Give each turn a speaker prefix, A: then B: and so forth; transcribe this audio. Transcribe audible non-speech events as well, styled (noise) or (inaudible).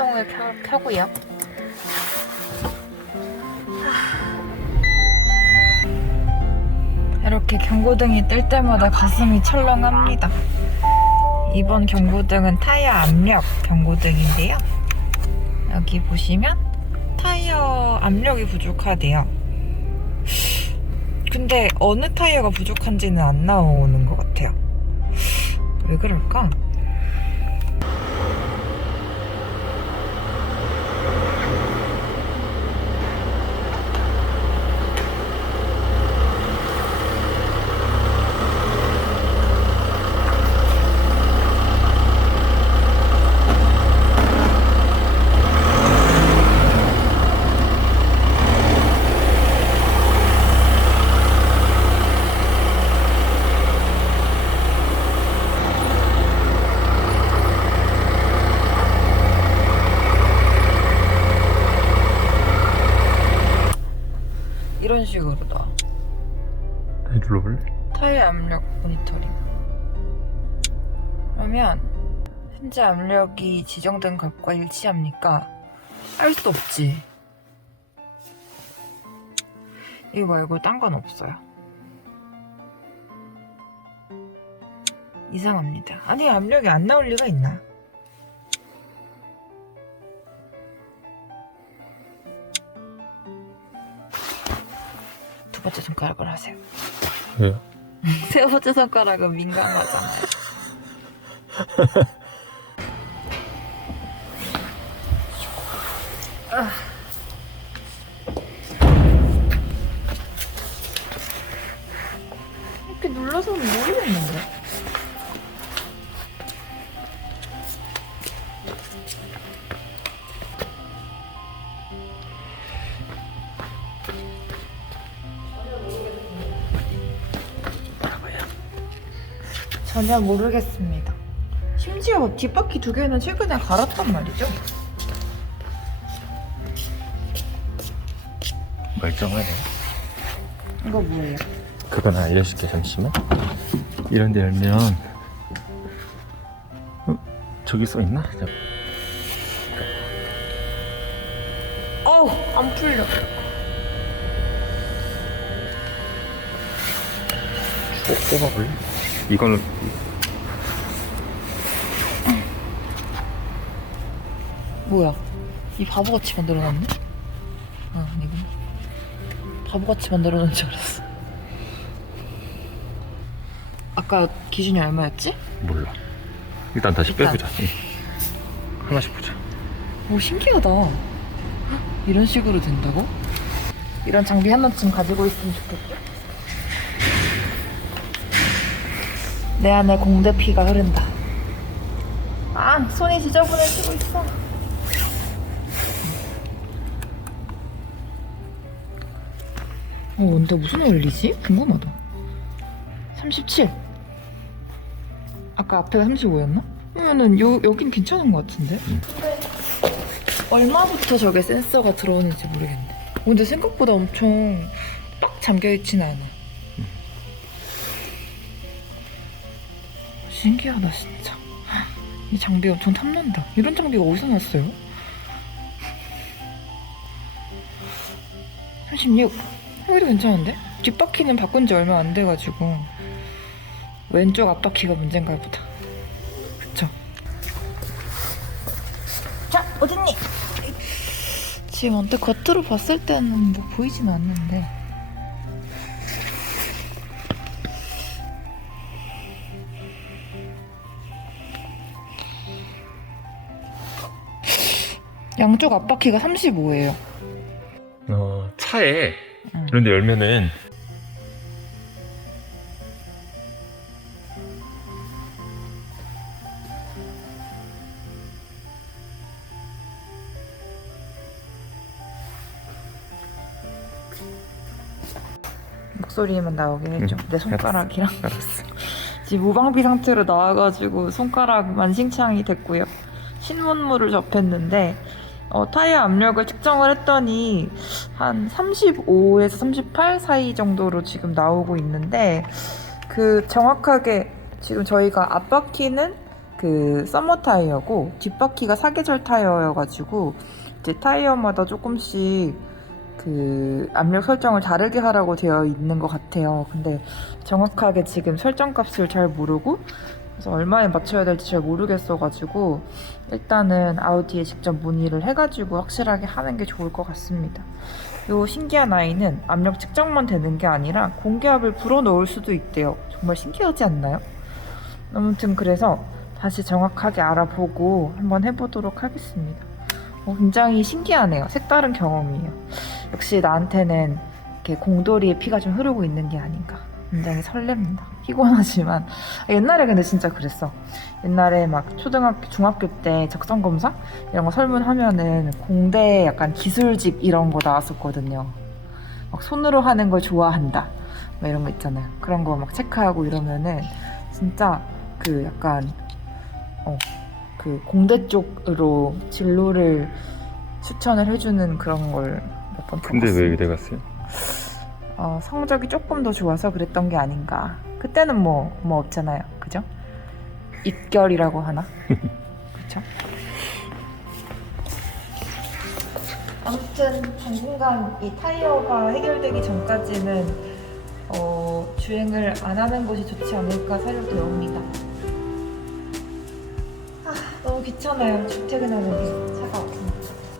A: 시동을 켜, 켜고요. 이렇게 경고등이 뜰 때마다 가슴이 철렁합니다. 이번 경고등은 타이어 압력 경고등인데요. 여기 보시면 타이어 압력이 부족하대요. 근데 어느 타이어가 부족한지는 안 나오는 것 같아요. 왜 그럴까? 이런 식으로 나와.
B: 다시 눌러볼래?
A: 타이어 압력 모니터링. 그러면 현재 압력이 지정된 값과 일치합니까? 알 수 없지. 이거 말고 딴 건 없어요. 이상합니다. 아니 압력이 안 나올 리가 있나? 두 번째 손가락을 하세요.
B: 왜요? (laughs)
A: 세 번째 손가락은 민감하잖아요. (laughs) 전혀 모르겠습니다. 심지어 뒷바퀴 두 개는 최근에 갈았단 말이죠.
B: 멀쩡하네.
A: 이거 뭐예요?
B: 그건 알려줄게 잠시만. 이런 데 열면 어? 저기 써 있나? 자,
A: 어우, 안 풀려.
B: 쭉 뽑아볼래? 이거는
A: 뭐야? 이 바보같이 만들어놨네? 아, 아니구나. 바보같이 만들어놓은 줄 알았어. 아까 기준이 얼마였지?
B: 몰라. 일단 다시
A: 일단.
B: 빼보자. 응. 하나씩 보자.
A: 오, 신기하다. 헉, 이런 식으로 된다고? 이런 장비 하나쯤 가지고 있으면 좋겠다. 내 안에 공대피가 흐른다. 아, 손이 지저분해지고 있어. 어, 근데 무슨 원리지? 궁금하다. 37. 아까 앞에가 35였나? 그러면은 요, 여긴 괜찮은 것 같은데? 얼마부터 저게 센서가 들어오는지 모르겠네. 어, 근데 생각보다 엄청 빡 잠겨있진 않아. 신기하다, 진짜. 이 장비 엄청 탐난다. 이런 장비가 어디서 났어요? 36. 여기도 괜찮은데? 뒷바퀴는 바꾼 지 얼마 안 돼가지고. 왼쪽 앞바퀴가 문제인가 보다. 그쵸? 자, 어딨니? 지금 언뜻 겉으로 봤을 때는 뭐 보이진 않는데. 양쪽 앞바퀴가 35예요.
B: 어, 차에
A: 응.
B: 이런 데 열면은
A: 목소리만 나오게 해줘.
B: 응,
A: 내 손가락이랑.
B: 알았어. (laughs)
A: 지금 무방비 상태로 나와가지고 손가락 만신창이 됐고요. 신문물을 접했는데 어, 타이어 압력을 측정을 했더니 한 35에서 38 사이 정도로 지금 나오고 있는데 그 정확하게 지금 저희가 앞바퀴는 그 서머 타이어고 뒷바퀴가 사계절 타이어여가지고 이제 타이어마다 조금씩 그 압력 설정을 다르게 하라고 되어 있는 것 같아요. 근데 정확하게 지금 설정 값을 잘 모르고 그래서 얼마에 맞춰야 될지 잘 모르겠어가지고 일단은 아우디에 직접 문의를 해가지고 확실하게 하는 게 좋을 것 같습니다. 요 신기한 아이는 압력 측정만 되는 게 아니라 공기압을 불어넣을 수도 있대요. 정말 신기하지 않나요? 아무튼 그래서 다시 정확하게 알아보고 한번 해보도록 하겠습니다. 어, 굉장히 신기하네요. 색다른 경험이에요. 역시 나한테는 이렇게 공돌이의 피가 좀 흐르고 있는 게 아닌가. 굉장히 설렙니다. 피곤하지만 아, 옛날에 근데 진짜 그랬어. 옛날에 막 초등학교, 중학교 때 적성 검사 이런 거 설문하면은 공대 약간 기술집 이런 거 나왔었거든요. 막 손으로 하는 걸 좋아한다. 막 이런 거 있잖아요. 그런 거 막 체크하고 이러면은 진짜 그 약간 어 그 공대 쪽으로 진로를 추천을 해주는 그런 걸 몇번
B: 근데 왜. 의대 갔어요?
A: 어, 성적이 조금 더 좋아서 그랬던 게 아닌가. 그때는 뭐, 뭐 없잖아요. 그죠? 입결이라고 하나? (laughs) 그쵸? 아무튼, 당분간 이 타이어가 해결되기 전까지는, 어, 주행을 안 하는 것이 좋지 않을까 생각되어 옵니다. 아, 너무 귀찮아요. 출퇴근하는 게 차가 없어.